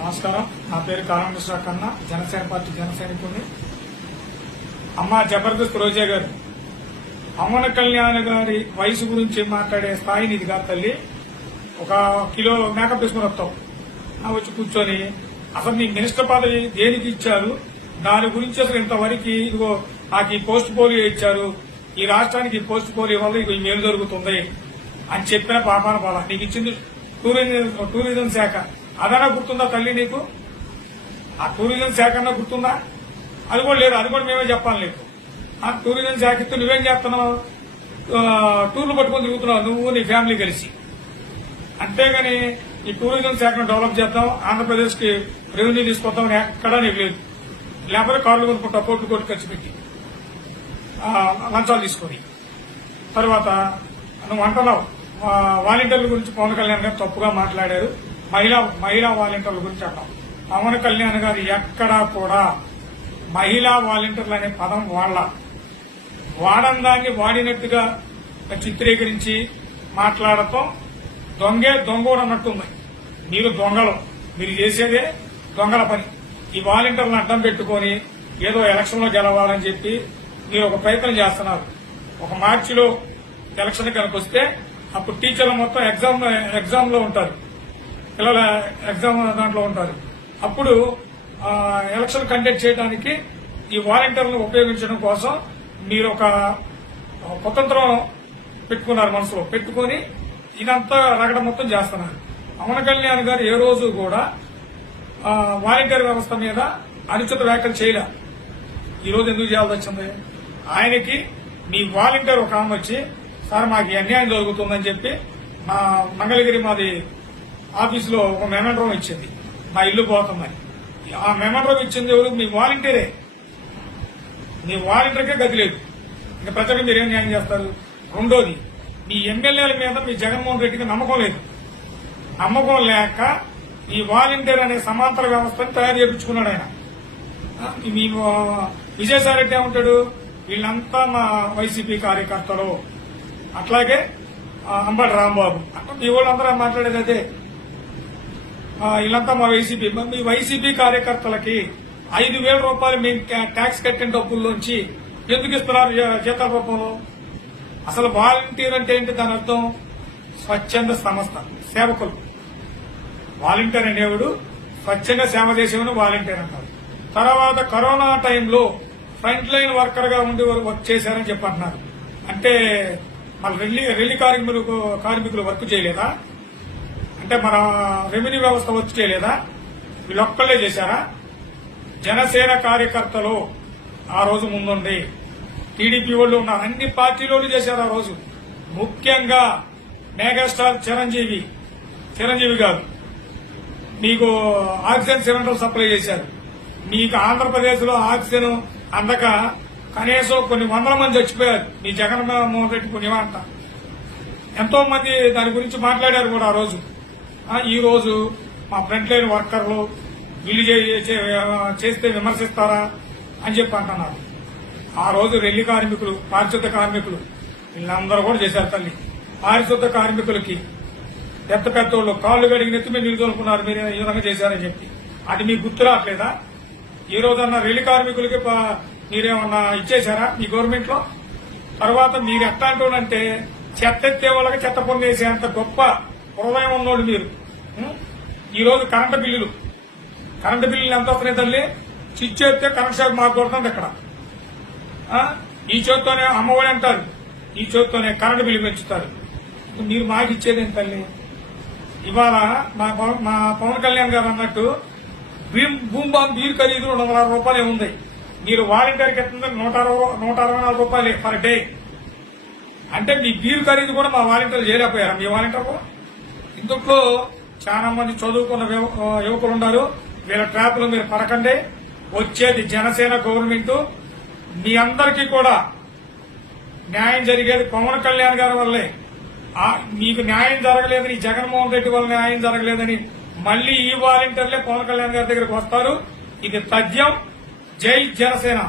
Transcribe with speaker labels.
Speaker 1: నమస్కారం. నా పేరు కారంకృష్ణ కన్నా జనసేన పార్టీ జన సైనికుడిని. అమ్మ జబర్దస్త్ రోజా గారు. పవన్ కళ్యాణ్ గారి వయసు గురించి మాట్లాడే స్థాయిని ఇది కాదు తల్లి. ఒక కిలో మేకప్ తీసుకుని వస్తాం వచ్చి కూర్చొని అసలు నీకు మినిస్టర్ పదవి దేనికి ఇచ్చారు? దాని గురించి అసలు ఇంతవరకు ఇదిగో నాకు ఈ పోస్ట్ పోలియో ఇచ్చారు. ఈ రాష్ట్రానికి ఈ పోస్ట్ పోలియో వల్ల ఇది ఏం మేలు జరుగుతుంది అని చెప్పిన పాపాన పాల నీకు ఇచ్చింది టూరిజం టూరిజం శాఖ. అదనా గుర్తుందా తల్లి నీకు? ఆ టూరిజం శాఖ అన్నా గుర్తుందా? అది కూడా లేదు అది కూడా మేమే చెప్పాలి నీకు. ఆ టూరిజం శాఖ ఇస్తే నువ్వేం చేస్తున్నావు? టూర్లు పట్టుకొని తిరుగుతున్నావు నువ్వు నీ ఫ్యామిలీ కలిసి. అంతేగాని ఈ టూరిజం శాఖను డెవలప్ చేద్దాం ఆంధ్రప్రదేశ్కి రెవెన్యూ తీసుకొద్దామని ఎక్కడా నీకు లేదు. లేకపోతే కార్లు కొనుక్కుంటా కోట్లు కోట్లు ఖర్చు పెట్టి. లంచాలు తీసుకొని. తర్వాత నువ్వు అంటున్నావు వాలంటీర్ల గురించి పవన్ కళ్యాణ్ గారు తప్పుగా మాట్లాడారు. మహిళా మహిళా వాలంటీర్ల గురించి అంటాం. పవన్ కళ్యాణ్ గారు ఎక్కడా కూడా మహిళా వాలంటీర్లు అనే పదం వాళ్ళ వాడని దాన్ని వాడినట్టుగా చిత్రీకరించి మాట్లాడటం దొంగే దొంగోడు అన్నట్టుంది మీరు దొంగలు. మీరు చేసేదే దొంగల పని. ఈ వాలంటీర్లను అడ్డం పెట్టుకొని ఏదో ఎలక్షన్లో గెలవాలని చెప్పి మీరు ఒక ప్రయత్నం చేస్తున్నారు. ఒక మార్చిలో ఎలక్షన్ కనుక వస్తే అప్పుడు టీచర్లు మొత్తం ఎగ్జామ్ ఎగ్జామ్లో ఉంటారు. పిల్లల ఎగ్జామ్ దాంట్లో ఉంటారు. అప్పుడు ఎలక్షన్ కండక్ట్ చేయడానికి ఈ వాలంటీర్లను ఉపయోగించడం కోసం మీరు ఒక కుతంత్రం పెట్టుకున్నారు మనసులో. పెట్టుకొని ఇదంతా రగడ మొత్తం చేస్తున్నారు. పవన్ కళ్యాణ్ గారు ఏ రోజు కూడా వాలంటీర్ వ్యవస్థ మీద అనుచిత వ్యాఖ్యలు చేయలే. ఈ రోజు ఎందుకు చేయాల్సి వచ్చింది? ఆయనకి మీ వాలంటీర్ ఒక ఆమె వచ్చి సార్ మాకు అన్యాయం జరుగుతుందని చెప్పి మా మంగళగిరి మాది ఆఫీసులో ఒక మెమండరం ఇచ్చింది. మా ఇల్లు పోతుందని ఆ మెమండరం ఇచ్చింది ఎవరు? మీ వాలంటీరే. మీ వాలంటీర్కే గది లేదు. ఇంకా ప్రజలకు మీరు ఏం న్యాయం చేస్తారు? రెండోది మీ ఎమ్మెల్యేల మీద మీ జగన్మోహన్ రెడ్డికి నమ్మకం లేదు. నమ్మకం లేక ఈ వాలంటీర్ అనే సమాంతర వ్యవస్థను తయారు చేయించుకున్నాడు ఆయన. మీ ఆ, విజయసాయి రెడ్డి ఏమంటాడు? వీళ్ళంతా మా వైసీపీ కార్యకర్తలు. అట్లాగే అంబటి రాంబాబు. అంటే మీ వాళ్ళందరూ మాట్లాడేది అదే. ఇల్లంతా మా వైసీపీ. మీ వైసీపీ కార్యకర్తలకి ఐదు వేల రూపాయలు మేము ట్యాక్స్ కట్టిన డబ్బుల్లోంచి ఎందుకు ఇస్తున్నారు జీతాల రూపంలో? అసలు వాలంటీర్ అంటే ఏంటి దాని అర్థం? స్వచ్ఛంద సంస్థ సేవకులు. వాలంటీర్ అనేవాడు స్వచ్ఛంగా సేవ చేసేవాడు వాలంటీర్ అంటారు. తర్వాత కరోనా టైంలో ఫ్రంట్ లైన్ వర్కర్గా ఉండి వర్క్ చేశారని చెప్పంటున్నారు. అంటే మన రెల్లి రెల్లి కార్మికులు కార్మికులు వర్క్ చేయలేదా? అంటే మన రెవెన్యూ వ్యవస్థ వర్క్ చేయలేదా వీళ్ళొక్కళ్ళే చేశారా? జనసేన కార్యకర్తలు ఆ రోజు ముందుండి టీడీపీ వాళ్ళు ఉన్నారు. అన్ని పార్టీలోనూ చేశారు ఆ రోజు. ముఖ్యంగా మెగాస్టార్ చిరంజీవి. చిరంజీవి గారు. మీకు ఆక్సిజన్ సిలిండర్ సప్లై చేశారు. మీకు ఆంధ్రప్రదేశ్లో ఆక్సిజన్ అందక కనీసం కొన్ని వందల మంది చచ్చిపోయారు. మీ జగన్మోహన్ రెడ్డి పుణ్యమంట ఎంతో మంది దాని గురించి మాట్లాడారు కూడా ఆ రోజు. ఈరోజు ఈ రోజు మా ఫ్రంట్ లైన్ వర్కర్లు వీళ్ళు చేస్తే విమర్శిస్తారా అని చెప్పి అంటున్నారు. ఆ రోజు రెల్లి కార్మికులు పారిశుద్ధ కార్మికులు వీళ్ళందరూ కూడా చేశారు తల్లి. పారిశుద్ధ కార్మికులకి పెద్ద పెద్దోళ్ళు కాళ్ళు గడిగి నెత్తి మీద నిలుదొనుకున్నారు మీరు ఈ విధంగా చేశారని చెప్పి. అది మీకు గుర్తు రావట్లేదా? ఈ రోజన్నా రెల్లి కార్మికులకి మీరేమన్నా ఇచ్చేశారా మీ గవర్నమెంట్లో తర్వాత మీరు ఎట్లాంటి అంటే చెత్త ఎత్తే వాళ్ళకి చెత్త పన్ను అంత గొప్ప హృదయం ఉన్నోళ్ళు మీరు. ఈరోజు కరెంటు బిల్లులు. కరెంటు బిల్లులు ఎంత వస్తున్నాయి తల్లి? చిచ్చేస్తే కరెంట్ షాక్ మాకు కొడుతుంది ఇక్కడ ఈ చేత్తోనే అమ్మఒడి అంటారు. ఈ చేత్తోనే కరెంటు బిల్లు పెంచుతారు. మీరు మాకు ఇచ్చేదేం తల్లి? ఇవాళ మా పవన్- మా పవన్ కళ్యాణ్ గారు అన్నట్టు భీమ్- భూమ్ బాంబ్ బీర్ ఖరీదు రెండు వందల అరవై రూపాయలే ఉంది. మీరు వాలంటీర్కి ఎత్తుంది నూట అరవై నూట అరవై నాలుగు రూపాయలే పర్ డే. అంటే మీ బీర్ ఖరీదు కూడా మా వాలంటీర్లు చేయలేకపోయారా? మీ వాలంటీర్ కూడా ఇందులో చాలా మంది చదువుకున్న యువ- యువకులు ఉన్నారు. వీళ్ళ ట్రాప్లో మీరు పడకండి. వచ్చేది జనసేన గవర్నమెంట్. మీ అందరికీ కూడా న్యాయం జరిగేది పవన్ కళ్యాణ్ గారి వల్లే. మీకు న్యాయం జరగలేదని జగన్మోహన్ రెడ్డి వల్ల న్యాయం జరగలేదని మళ్ళీ ఈ వాలంటీర్లే పవన్ కళ్యాణ్ గారి దగ్గరికి వస్తారు. ఇది తథ్యం. జై జనసేన.